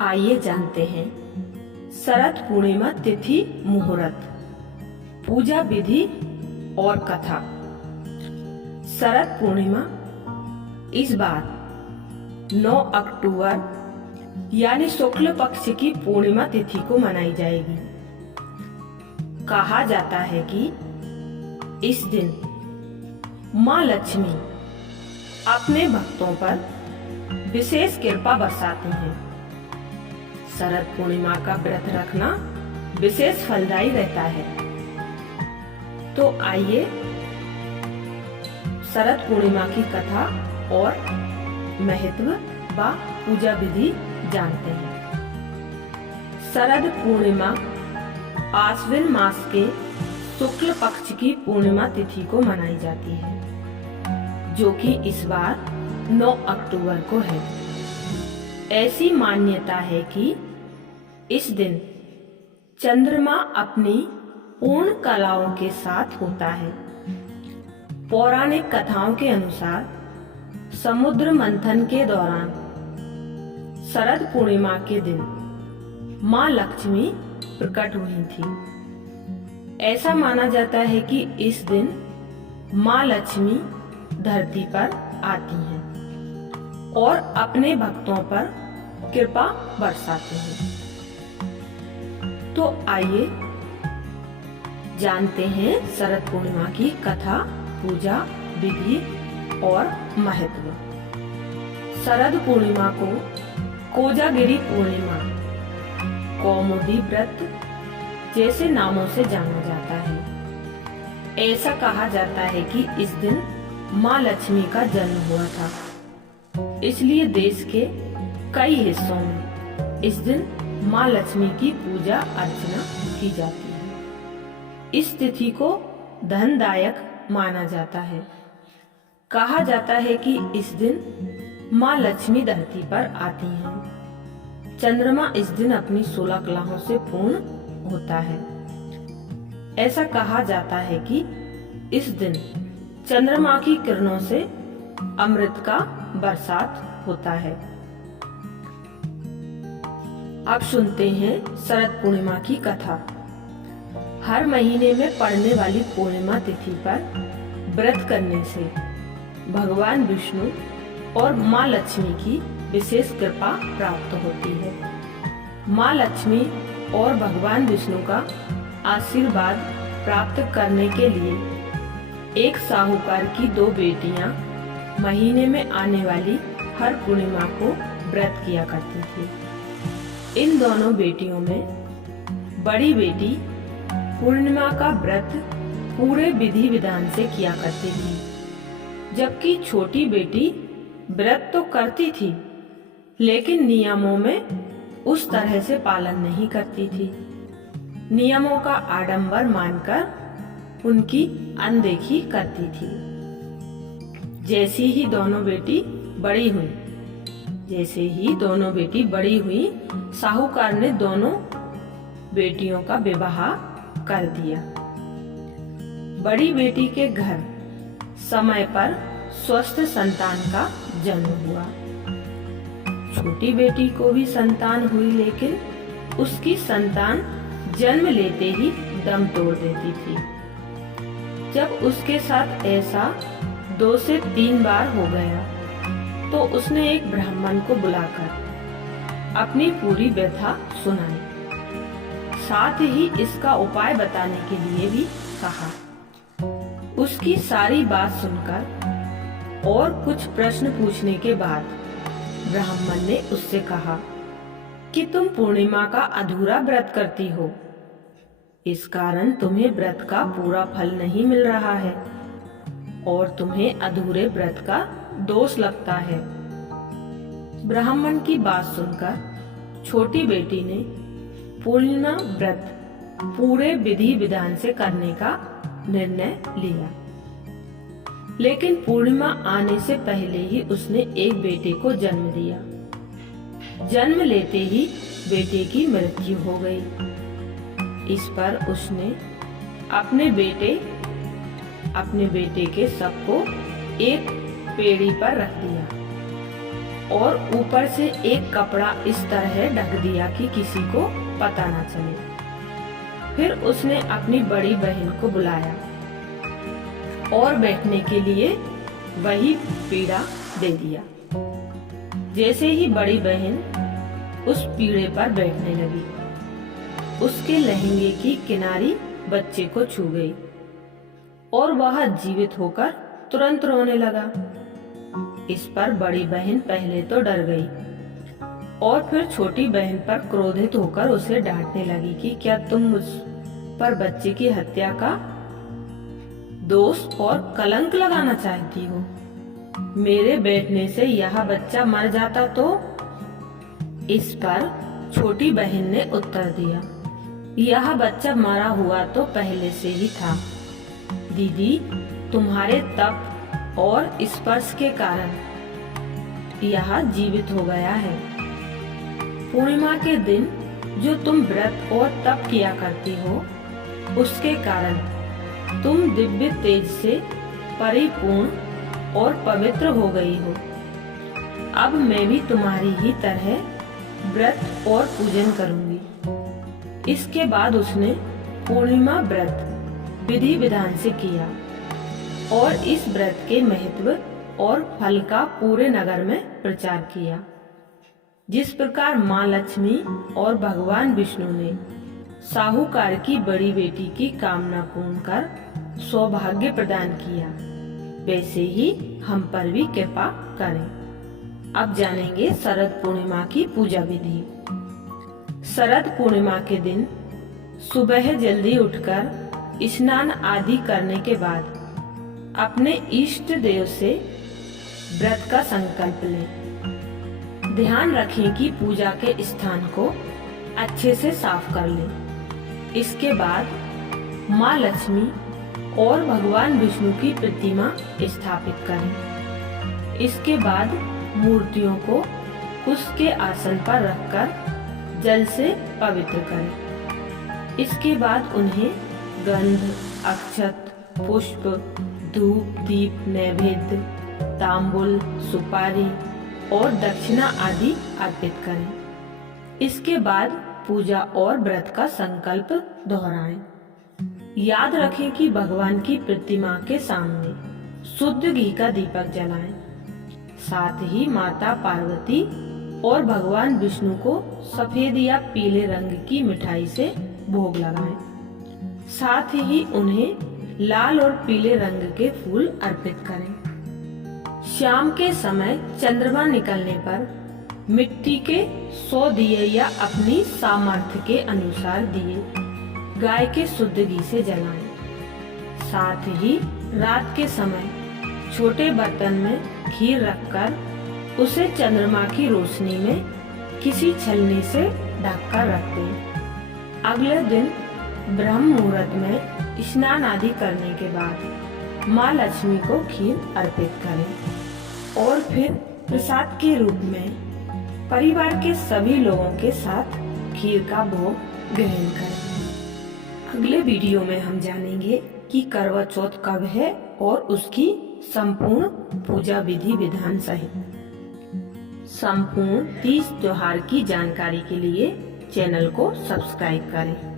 आइए जानते हैं शरद पूर्णिमा तिथि, मुहूर्त, पूजा विधि और कथा। शरद पूर्णिमा इस बार 9 अक्टूबर यानी शुक्ल पक्ष की पूर्णिमा तिथि को मनाई जाएगी। कहा जाता है कि इस दिन माँ लक्ष्मी अपने भक्तों पर विशेष कृपा बरसाती हैं। शरद पूर्णिमा का व्रत रखना विशेष फलदायी रहता है। तो आइए शरद पूर्णिमा की कथा और महत्व व पूजा विधि जानते हैं। शरद पूर्णिमा आश्विन मास के शुक्ल पक्ष की पूर्णिमा तिथि को मनाई जाती है, जो कि इस बार 9 अक्टूबर को है। ऐसी मान्यता है कि इस दिन चंद्रमा अपनी पूर्ण कलाओं के साथ होता है। पौराणिक कथाओं के अनुसार समुद्र मंथन के दौरान शरद पूर्णिमा के दिन माँ लक्ष्मी प्रकट हुई थी। ऐसा माना जाता है कि इस दिन माँ लक्ष्मी धरती पर आती हैं और अपने भक्तों पर कृपा बरसाती हैं। तो आइए जानते हैं शरद पूर्णिमा की कथा, पूजा विधि और महत्व। शरद पूर्णिमा को कोजागिरी पूर्णिमा, कौमुदी व्रत जैसे नामों से जाना जाता है। ऐसा कहा जाता है कि इस दिन माँ लक्ष्मी का जन्म हुआ था, इसलिए देश के कई हिस्सों में इस दिन माँ लक्ष्मी की पूजा अर्चना की जाती है। इस तिथि को धनदायक माना जाता है। कहा जाता है कि इस दिन माँ लक्ष्मी धरती पर आती हैं। चंद्रमा इस दिन अपनी 16 कलाओं से पूर्ण होता है। ऐसा कहा जाता है कि इस दिन चंद्रमा की किरणों से अमृत का बरसात होता है। अब सुनते हैं शरद पूर्णिमा की कथा। हर महीने में पड़ने वाली पूर्णिमा तिथि पर व्रत करने से भगवान विष्णु और माँ लक्ष्मी की विशेष कृपा प्राप्त होती है। माँ लक्ष्मी और भगवान विष्णु का आशीर्वाद प्राप्त करने के लिए एक साहूकार की 2 बेटियां महीने में आने वाली हर पूर्णिमा को व्रत किया करती थी। इन दोनों बेटियों में बड़ी बेटी पूर्णिमा का व्रत पूरे विधि विधान से किया करती थी, जबकि छोटी बेटी व्रत तो करती थी लेकिन नियमों में उस तरह से पालन नहीं करती थी। नियमों का आडंबर मानकर उनकी अनदेखी करती थी। जैसे ही दोनों बेटी बड़ी हुई, साहूकार ने दोनों बेटियों का विवाह कर दिया। बड़ी बेटी के घर समय पर स्वस्थ संतान का जन्म हुआ। छोटी बेटी को भी संतान हुई, लेकिन उसकी संतान जन्म लेते ही दम तोड़ देती थी। जब उसके साथ ऐसा 2 से 3 बार हो गया, तो उसने एक ब्राह्मण को बुलाकर अपनी पूरी व्यथा सुनाई। साथ ही इसका उपाय बताने के लिए भी कहा। उसकी सारी बात सुनकर और कुछ प्रश्न पूछने के बाद ब्राह्मण ने उससे कहा कि तुम पूर्णिमा का अधूरा व्रत करती हो, इस कारण तुम्हें व्रत का पूरा फल नहीं मिल रहा है और तुम्हें अधूरे व्रत का दोष लगता है। ब्राह्मण की बात सुनकर छोटी बेटी ने पूर्णिमा व्रत पूरे विधि विधान से करने का निर्णय लिया, लेकिन पूर्णिमा आने से पहले ही उसने एक बेटे को जन्म दिया। जन्म लेते ही बेटे की मृत्यु हो गई। इस पर उसने अपने बेटे के शव को एक पेड़ी पर रख दिया। और ऊपर से एक कपड़ा इस तरह ढक दिया कि किसी को पता न चले। फिर उसने अपनी बड़ी बहन को बुलाया और बैठने के लिए वही पीढ़ा दे दिया। जैसे ही बड़ी बहन उस पीढ़े पर बैठने लगी, उसके लहंगे की किनारी बच्चे को छू गई और वह जीवित होकर तुरंत रोने लगा। इस पर बड़ी बहन पहले तो डर गई और फिर छोटी बहन पर क्रोधित होकर उसे डांटने लगी कि क्या तुम मुझ पर बच्चे की हत्या का दोष और कलंक लगाना चाहती हो? मेरे बैठने से यह बच्चा मर जाता तो? इस पर छोटी बहन ने उत्तर दिया, यह बच्चा मरा हुआ तो पहले से ही था दीदी, तुम्हारे तप और स्पर्श के कारण यह जीवित हो गया है। पूर्णिमा के दिन जो तुम व्रत और तप किया करती हो, उसके कारण तुम दिव्य तेज से परिपूर्ण और पवित्र हो गई हो। अब मैं भी तुम्हारी ही तरह व्रत और पूजन करूंगी। इसके बाद उसने पूर्णिमा व्रत विधि विधान से किया और इस व्रत के महत्व और फल का पूरे नगर में प्रचार किया। जिस प्रकार माँ लक्ष्मी और भगवान विष्णु ने साहूकार की बड़ी बेटी की कामना पूर्ण कर सौभाग्य प्रदान किया, वैसे ही हम पर भी कृपा करें। अब जानेंगे शरद पूर्णिमा की पूजा विधि। शरद पूर्णिमा के दिन सुबह जल्दी उठकर स्नान आदि करने के बाद अपने इष्ट देव से व्रत का संकल्प लें। ध्यान रखें कि पूजा के स्थान को अच्छे से साफ कर लें। इसके बाद माँ लक्ष्मी और भगवान विष्णु की प्रतिमा स्थापित करें। इसके बाद मूर्तियों को उसके आसन पर रखकर जल से पवित्र करें। इसके बाद उन्हें गंध, अक्षत, पुष्प, धूप, दीप, नैवेद्य, तांबुल, सुपारी और दक्षिणा आदि अर्पित करें। इसके बाद पूजा और व्रत का संकल्प दोहराएं। याद रखें कि भगवान की प्रतिमा के सामने शुद्ध घी का दीपक जलाएं। साथ ही माता पार्वती और भगवान विष्णु को सफेद या पीले रंग की मिठाई से भोग लगाएं। साथ ही उन्हें लाल और पीले रंग के फूल अर्पित करें। शाम के समय चंद्रमा निकलने पर मिट्टी के 100 दिए या अपनी सामर्थ्य के अनुसार दिए गाय के शुद्ध घी से जलाएं। साथ ही रात के समय छोटे बर्तन में खीर रखकर उसे चंद्रमा की रोशनी में किसी छलनी से ढककर रख दें। अगले दिन ब्रह्म मुहूर्त में स्नान आदि करने के बाद माँ लक्ष्मी को खीर अर्पित करें और फिर प्रसाद के रूप में परिवार के सभी लोगों के साथ खीर का भोग ग्रहण करें। अगले वीडियो में हम जानेंगे कि करवा चौथ कब है और उसकी संपूर्ण पूजा विधि विधान सहित संपूर्ण 30 त्योहार की जानकारी के लिए चैनल को सब्सक्राइब करें।